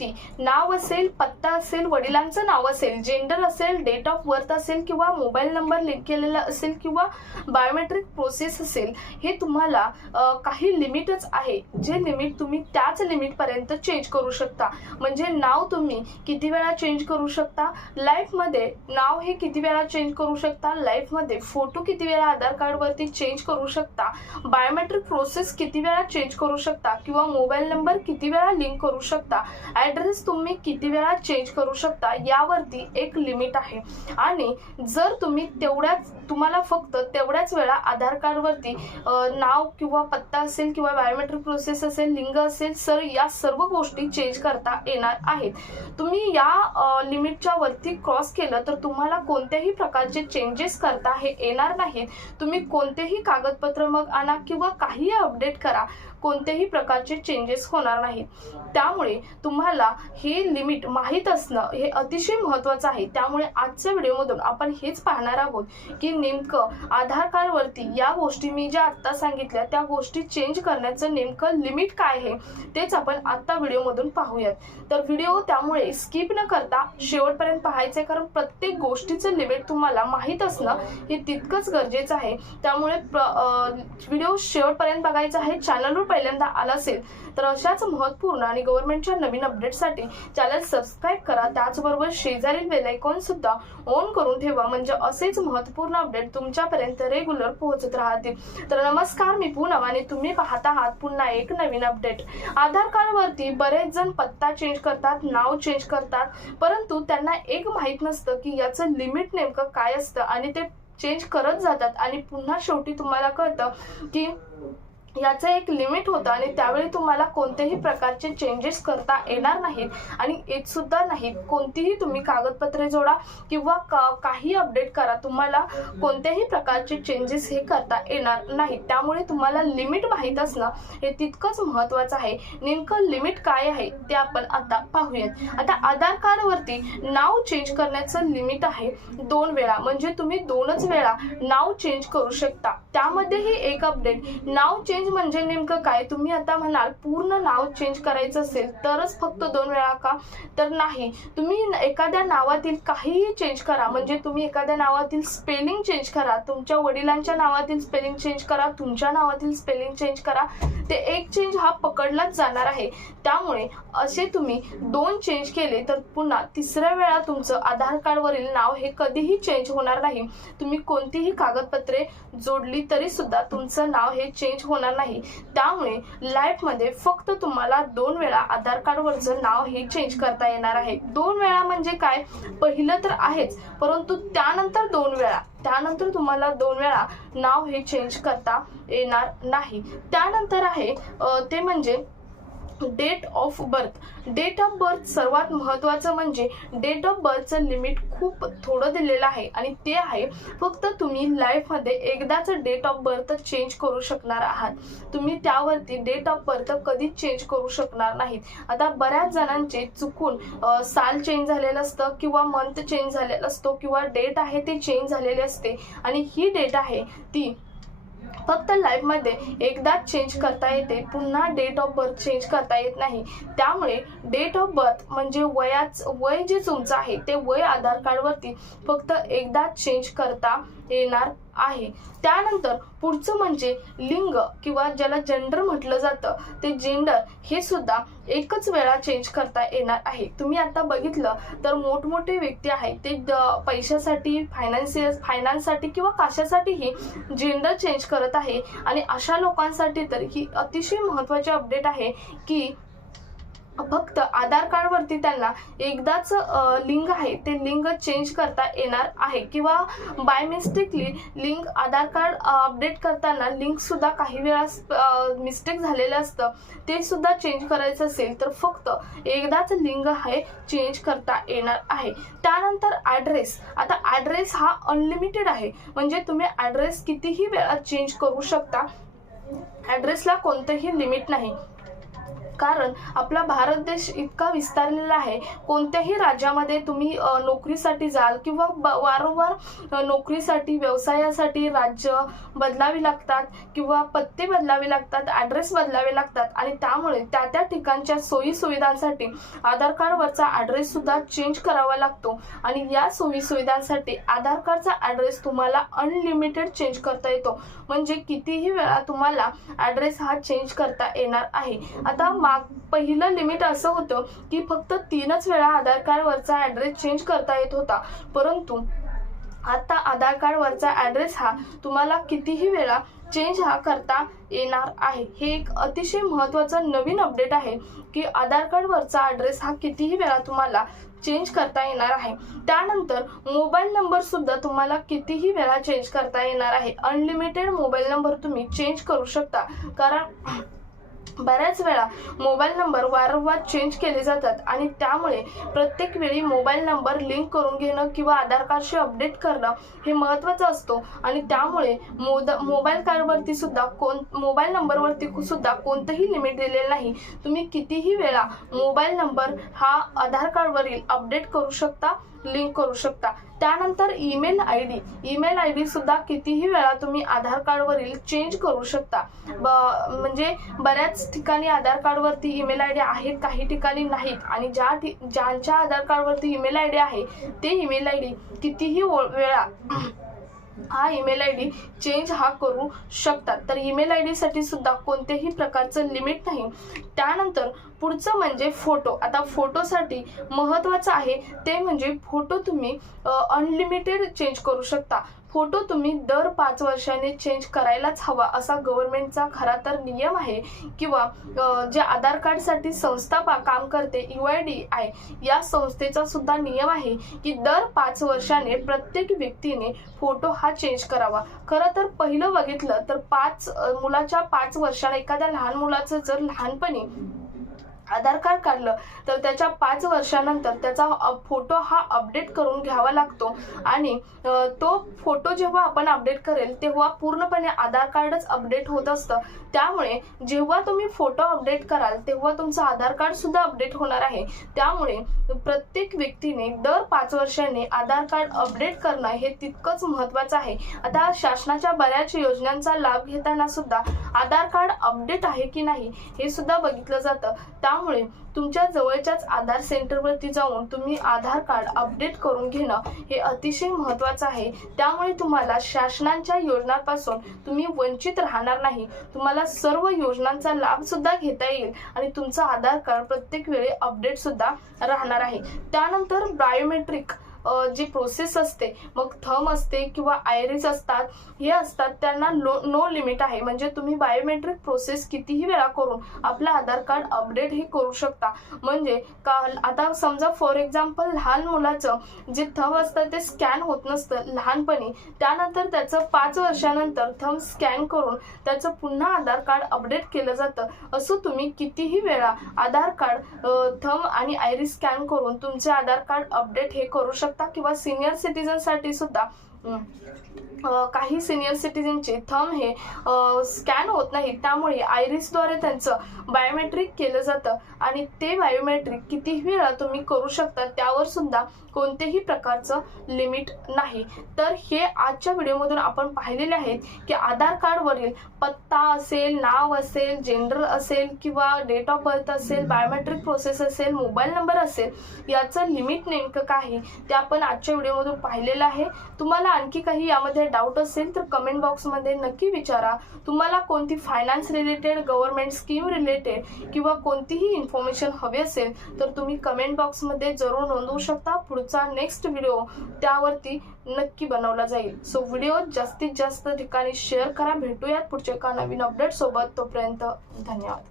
वरती नाव असेल, पत्ता असेल, वडिलांचं नाव असेल, जेंडर असेल, डेट ऑफ बर्थ असेल किंवा मोबाईल नंबर लिंक केलेला असेल किंवा बायोमेट्रिक प्रोसेस असेल, हे तुम्हाला काही लिमिटच आहे, जे लिमिट तुम्ही त्याच लिमिट पर्यंत चेंज करू शकता. म्हणजे नाव तुम्ही किती वेळा चेंज करू शकता, लाईफ मध्ये नाव हे किती वेळा चेंज करू शकता, लाईफ मध्ये फोटो किती वेळा आधार कार्ड वरती चेंज करू शकता, बायोमेट्रिक प्रोसेस किती वेळा चेंज करू शकता किंवा मोबाईल नंबर किती वेळा लिंक करू शकता, ऍड्रेस तुम्ही किती वेळा चेंज करू शकता, यावरती एक लिमिट आहे. आणि जर तुम्ही तुम्हाला फक्त तेवढ्याच वेळा आधार कार्ड वरती नाव किंवा पत्ता असेल किंवा बायोमेट्रिक प्रोसेस असेल, लिंग असेल, सर या सर्व गोष्टी चेंज करता येणार आहेत. तुम्ही या लिमिटच्या वरती क्रॉस केलं तर तुम्हाला कोणत्याही प्रकारचे चेंजेस करता हे येणार नाहीत. तुम्ही कोणतेही कागदपत्र मग आणा किंवा काही अपडेट करा, कोणत्याही प्रकारचे चेंजेस होणार नाहीत. त्यामुळे तुम्हाला हे लिमिट माहीत असणं हे अतिशय महत्त्वाचं आहे. त्यामुळे आजच्या व्हिडिओमधून आपण हेच पाहणार आहोत की नेमकं आधार कार्ड वरती या गोष्टी मी ज्या आत्ता सांगितल्या त्या गोष्टी चेंज करण्याचं नेमकं लिमिट काय आहे तेच आपण आत्ता व्हिडिओमधून पाहूयात. तर व्हिडिओ त्यामुळे स्किप न करता शेवटपर्यंत पाहायचे, कारण प्रत्येक गोष्टीचं लिमिट तुम्हाला माहीत असणं हे तितकंच गरजेचं आहे. त्यामुळे व्हिडिओ शेवटपर्यंत बघायचा आहे. चॅनलवर पहिल्यांदा आला असेल तर अशाच महत्त्वपूर्ण आणि गव्हर्नमेंटच्या नवीन अपडेटसाठी चॅनल सबस्क्राईब करा. त्याचबरोबर शेजारील बेल आयकॉन सुद्धा ऑन करून ठेवा, म्हणजे असेच महत्त्वपूर्ण अपडेट तुमच्यापर्यंत रेग्युलर पोहोचत राहतील. तर नमस्कार, मी पूनम आणि तुम्ही पाहत आहात पुन्हा एक नवीन अपडेट. आधार कार्ड वरती बरेच जण पत्ता चेंज करतात, नाव चेंज करतात, परंतु त्यांना एक माहीत नसतं की याचं लिमिट नेमकं काय असतं आणि ते चेंज करत जातात आणि पुन्हा शेवटी तुम्हाला कळतं की याचं एक लिमिट होतं आणि त्यावेळी तुम्हाला कोणत्याही प्रकारचे चेंजेस करता येणार नाहीत आणि येत सुद्धा नाहीत. कोणतीही तुम्ही कागदपत्रे जोडा किंवा काही अपडेट करा, तुम्हाला कोणत्याही प्रकारचे चेंजेस हे करता येणार नाहीत. त्यामुळे तुम्हाला लिमिट माहीत असणं हे तितकंच महत्त्वाचं आहे. नेमकं लिमिट काय आहे ते आपण आता पाहूयात. आता आधार कार्ड वरती नाव चेंज करण्याचं लिमिट आहे 2 वेळा, म्हणजे तुम्ही 2च वेळा नाव चेंज करू शकता. त्यामध्येही एक अपडेट, नाव चेंज म्हणजे नेमकं काय. तुम्ही आता म्हणाल पूर्ण नाव चेंज करायचं असेल तरच फक्त 2 वेळा का, तर नाही, तुम्ही एखाद्या नावातील काहीही चेंज करा, म्हणजे तुम्ही एखाद्या नावातील स्पेलिंग चेंज करा, तुमच्या वडिलांच्या नावातील स्पेलिंग चेंज करा, तुमच्या नावातील स्पेलिंग चेंज करा, ते एक चेंज हा पकडलाच जाणार आहे. त्यामुळे असे तुम्ही 2 चेंज केले तर पुन्हा 3ऱ्या वेळा तुमचं आधार कार्ड वरील नाव हे कधीही चेंज होणार नाही. तुम्ही कोणतीही कागदपत्रे जोडली तरी सुद्धा तुमचं नाव हे चेंज होणार नाही. त्यामुळे लाईफ मध्ये फक्त तुम्हाला 2 वेळा आधार कार्ड वरचं नाव हे चेंज करता येणार आहे. 2 वेळा म्हणजे काय, पहिलं तर आहेच, परंतु त्यानंतर 2 वेळा, त्यानंतर तुम्हाला 2 वेळा नाव हे चेंज करता येणार नाही. त्यानंतर आहे ते म्हणजे date of birth. Date of birth सर्वात महत्त्वाचं म्हणजे डेट ऑफ बर्थचं लिमिट खूप थोडं दिलेलं आहे आणि ते आहे फक्त तुम्ही लाईफमध्ये एकदाच डेट ऑफ बर्थ चेंज करू शकणार आहात. तुम्ही त्यावरती डेट ऑफ बर्थ कधीच चेंज करू शकणार नाहीत. आता बऱ्याच जणांचे चुकून साल चेंज झालेलं असतं किंवा मंथ चेंज झालेला असतो किंवा डेट आहे ते चेंज झालेले असते आणि ही डेट आहे ती फक्त लाईफमध्ये एकदाच चेंज करता येते, पुन्हा डेट ऑफ बर्थ चेंज करता येत नाही. त्यामुळे डेट ऑफ बर्थ म्हणजे वय जे तुमचं आहे ते वय आधार कार्ड वरती फक्त एकदाच चेंज करता येणार आहे. त्यानंतर पुढचं म्हणजे लिंग किंवा ज्याला जेंडर म्हटलं जातं ते जेंडर हे सुद्धा एकच वेळा चेंज करता येणार आहे. तुम्ही आता बघितलं तर मोठमोठे व्यक्ती आहेत ते पैशासाठी, फायनान्ससाठी किंवा कशासाठीही जेंडर चेंज करत आहे आणि अशा लोकांसाठी तर ही अतिशय महत्त्वाची अपडेट आहे की फक्त आधार कार्ड वरती त्यांना एकदाच लिंग आहे ते लिंग चेंज करता येणार आहे किंवा बाय मिस्टेकली लिंग आधार कार्ड अपडेट करताना लिंक सुद्धा काही वेळा मिस्टेक झालेलं असतं, ते सुद्धा चेंज करायचं असेल तर फक्त एकदाच लिंग आहे चेंज करता येणार आहे. त्यानंतर ॲड्रेस. आता ॲड्रेस हा अनलिमिटेड आहे, म्हणजे तुम्ही ॲड्रेस कितीही वेळा चेंज करू शकता. ॲड्रेसला कोणतंही लिमिट नाही. कारण आपला भारत देश इतका विस्तारलेला आहे, कोणत्याही राज्यामध्ये तुम्ही नोकरीसाठी जाल किंवा वारंवार नोकरीसाठी व्यवसायासाठी राज्य बदलावी लागतात किंवा पत्ते बदलावे लागतात, ॲड्रेस बदलावे लागतात आणि त्यामुळे त्या ठिकाणच्या सोयी सुविधांसाठी आधार कार्डवरचा ॲड्रेस सुद्धा चेंज करावा लागतो आणि या सोयी सुविधांसाठी आधार कार्डचा ॲड्रेस तुम्हाला अनलिमिटेड चेंज करता येतो, म्हणजे कितीही वेळा तुम्हाला ॲड्रेस हा चेंज करता येणार आहे. आता पहिलं लिमिट असं होतं की फक्त 3च वेळा आधार कार्डवरचा ॲड्रेस चेंज करता येत होता, परंतु आता आधार कार्डवरचा ॲड्रेस हा तुम्हाला कितीही वेळा चेंज हा करता येणार आहे. हे एक अतिशय महत्त्वाचं नवीन अपडेट आहे की आधार कार्डवरचा ॲड्रेस हा कितीही वेळा तुम्हाला चेंज करता येणार आहे. त्यानंतर मोबाईल नंबर सुद्धा तुम्हाला कितीही वेळा चेंज करता येणार आहे. अनलिमिटेड मोबाईल नंबर तुम्ही चेंज करू शकता, कारण बऱ्याच वेळा मोबाईल नंबर वारंवार चेंज केले जातात आणि त्यामुळे प्रत्येक वेळी मोबाईल नंबर लिंक करून घेणं किंवा आधार कार्डशी अपडेट करणं हे महत्त्वाचं असतो आणि त्यामुळे मोबाईल कार्डवरती सुद्धा मोबाईल नंबरवरती सुद्धा कोणतंही लिमिट दिलेलं नाही. तुम्ही कितीही वेळा मोबाईल नंबर हा आधार कार्डवरील अपडेट करू शकता, लिंक करू शकता. त्यानंतर ईमेल आय डी सुद्धा कितीही वेळा तुम्ही आधार कार्डवरील चेंज करू शकता. म्हणजे बऱ्याच ठिकाणी आधार कार्डवरती ईमेल आय डी आहेत, काही ठिकाणी नाहीत आणि ज्यांच्या आधार कार्डवरती ईमेल आय डी आहे ते ईमेल आय डी कितीही वेळा हा ईमेल आय डी चेंज हा करू शकतात. तर ईमेल आय डीसाठी सुद्धा कोणत्याही प्रकारचं लिमिट नाही. त्यानंतर पुढचं म्हणजे फोटो. आता फोटोसाठी महत्त्वाचं आहे ते म्हणजे फोटो तुम्ही अनलिमिटेड चेंज करू शकता. फोटो तुम्ही दर 5 वर्षांनी चेंज करायलाच हवा असा गव्हर्नमेंटचा खरा तर नियम आहे, किंवा जे आधार कार्डसाठी संस्था काम करते UIDAI या संस्थेचा सुद्धा नियम आहे की दर 5 वर्षाने प्रत्येक व्यक्तीने फोटो हा चेंज करावा. खरं तर पहिलं बघितलं तर मुलाच्या 5 वर्षाला एखाद्या लहान मुलाचं जर लहानपणी आधार कार्ड काढलं तर त्याच्या 5 वर्षानंतर त्याचा फोटो हा अपडेट करून घ्यावा लागतो आणि तो फोटो जेव्हा आपण अपडेट करेल तेव्हा पूर्णपणे आधार कार्डच अपडेट होत असतं. त्यामुळे जेव्हा तुम्ही फोटो अपडेट कराल तेव्हा तुमचं आधार कार्ड सुद्धा अपडेट होणार आहे. त्यामुळे प्रत्येक व्यक्तीने दर 5 वर्षांनी आधार कार्ड अपडेट करणं हे तितकंच महत्त्वाचं आहे. आता शासनाच्या बऱ्याच योजनांचा लाभ घेताना सुद्धा आधार कार्ड अपडेट आहे की नाही हे सुद्धा बघितलं जातं. त्यामुळे तुमच्या जवळच्याच आधार सेंटरवरती जाऊन तुम्ही आधार कार्ड अपडेट करून घेणं हे अतिशय महत्त्वाचं आहे. त्यामुळे तुम्हाला शासनाच्या योजनांपासून तुम्ही वंचित राहणार नाही. तुम्हाला सर्व योजनांचा लाभ सुद्धा घेता येईल आणि तुमचं आधार कार्ड प्रत्येक वेळी अपडेट सुद्धा राहणार आहे. त्यानंतर बायोमेट्रिक जी प्रोसेस असते, मग थंब असते किंवा आयरिस असतात, हे असतात त्यांना नो लिमिट आहे. म्हणजे तुम्ही बायोमेट्रिक प्रोसेस कितीही वेळा करून आपलं आधार कार्ड अपडेट हे करू शकता. म्हणजे आता समजा फॉर एक्झाम्पल लहान मुलाचं जे थंब असतं ते स्कॅन होत नसतं लहानपणी, त्यानंतर त्याचं 5 वर्षानंतर थंब स्कॅन करून त्याचं पुन्हा आधार कार्ड अपडेट केलं जातं. असं तुम्ही कितीही वेळा आधार कार्ड थंब आणि आयरिस स्कॅन करून तुमचे आधार कार्ड अपडेट हे करू शकता. किंवा सिनियर सिटीजन साठी सुद्धा काही सिनियर सिटीजनचे थंब हे स्कॅन होत नाही, त्यामुळे आयरिसद्वारे त्यांचं बायोमेट्रिक केलं जातं आणि ते बायोमेट्रिक कितीही वेळा तुम्ही करू शकता. त्यावर सुद्धा कोणतेही प्रकारचं लिमिट नाही. तर हे आजच्या व्हिडिओमधून आपण पाहिलेले आहेत की आधार कार्डवरील पत्ता असेल, नाव असेल, जेंडर असेल किंवा डेट ऑफ बर्थ असेल, बायोमेट्रिक प्रोसेस असेल, मोबाईल नंबर असेल, याचं लिमिट नेमकं काय ते आपण आजच्या व्हिडिओमधून पाहिलेलं आहे. तुम्हाला आणखी काही यामध्ये डाऊट असेल तर कमेंट बॉक्समध्ये नक्की विचारा. तुम्हाला कोणती finance related, government scheme related किंवा कोणतीही इन्फॉर्मेशन हवी असेल तर तुम्ही कमेंट बॉक्समध्ये जरूर नोंदवू शकता. पुढचा नेक्स्ट व्हिडिओ त्यावरती नक्की बनवला जाईल. सो व्हिडिओ जास्तीत जास्त ठिकाणी शेअर करा. भेटूयात पुढच्या एका नवीन अपडेट सोबत. तोपर्यंत धन्यवाद.